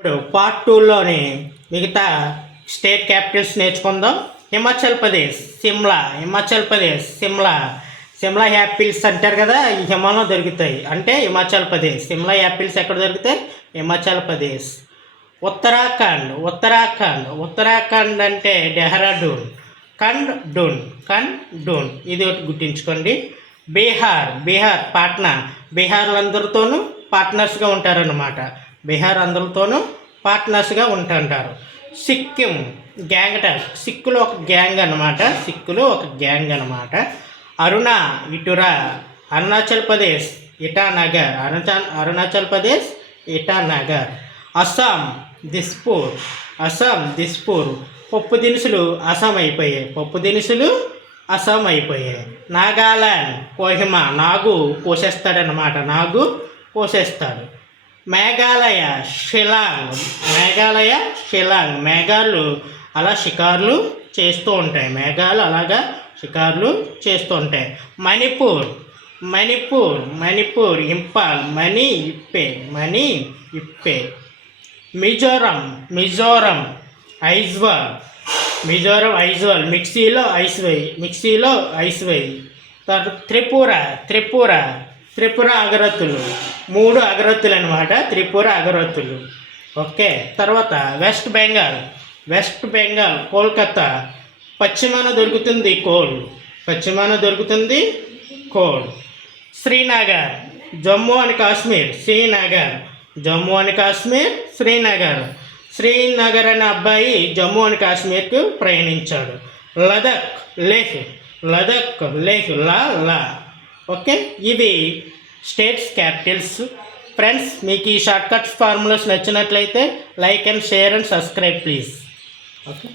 ఇప్పుడు పార్ట్ టూలోని మిగతా state Capitals నేర్చుకుందాం. హిమాచల్ ప్రదేశ్ సిమ్లా, హిమాచల్ ప్రదేశ్ సిమ్లా. సిమ్లా యాపిల్స్ అంటారు కదా, ఈ హిమాలయం దొరుకుతాయి అంటే హిమాచల్ ప్రదేశ్. సిమ్లా యాపిల్స్ ఎక్కడ దొరుకుతాయి? హిమాచల్ ప్రదేశ్. ఉత్తరాఖండ్, ఉత్తరాఖండ్, ఉత్తరాఖండ్ అంటే డెహ్రాడూన్. కండ్ డూన్ ఇది ఒకటి గుర్తుంచుకోండి. బీహార్, బీహార్ పాట్నా. బీహార్లందరితోనూ పార్ట్నర్స్గా ఉంటారన్నమాట. బీహార్ అందరితోనూ పార్ట్నర్స్గా ఉంటుంటారు. సిక్కిం గ్యాంగ్టాక్, సిక్కులు ఒక గ్యాంగ్ అనమాట, సిక్కులు ఒక గ్యాంగ్ అనమాట. ఇటురా అరుణాచల్ ప్రదేశ్ ఇటానగర్, అరుణాచల్ ప్రదేశ్ ఇటానగర్. అస్సాం దిస్పూర్, అస్సాం దిస్పూర్. పప్పు దినుసులు అస్సాం అయిపోయాయి, పప్పు దినుసులు అస్సాం అయిపోయాయి. నాగాలాండ్ కోహిమా, నాగు కోసేస్తాడనమాట, నాగు కోసేస్తాడు. మేఘాలయ షిలాంగ్, మేఘాలయ షిలాంగ్. మేఘాలు అలా షికార్లు చేస్తూ ఉంటాయి, మేఘాలు అలాగా షికార్లు చేస్తూ ఉంటాయి. మణిపూర్, మణిపూర్, మణిపూర్ ఇంపాల్, మణి ఇప్పే, మణి ఇప్పే. మిజోరం, మిజోరం ఐజ్వాల్, మిజోరం ఐజ్వాల్. మిక్సీలో ఐస్ వేయి, మిక్సీలో ఐస్ వేయి. తర్వాత త్రిపుర, త్రిపుర, త్రిపుర అగరత్తులు. 3 అగరత్తులు అనమాట, త్రిపుర అగరత్తులు. ఓకే. తర్వాత వెస్ట్ బెంగాల్, వెస్ట్ బెంగాల్ కోల్కతా. పశ్చిమాన దొరుకుతుంది కోల్, పశ్చిమాన దొరుకుతుంది కోల్. Srinagar, Jammu and Kashmir, Srinagar, Jammu and Kashmir, Srinagar. శ్రీనగర్ అనే అబ్బాయి జమ్మూ అండ్ కాశ్మీర్కు ప్రయాణించాడు. లదక్, లేహ్, లదక్, లేహ్, లా. ఓకే, ఇవి స్టేట్స్ క్యాపిటల్స్. ఫ్రెండ్స్, మీకు ఈ షార్ట్కట్స్ ఫార్ములాస్ నచ్చినట్లయితే like and share and subscribe please. Okay.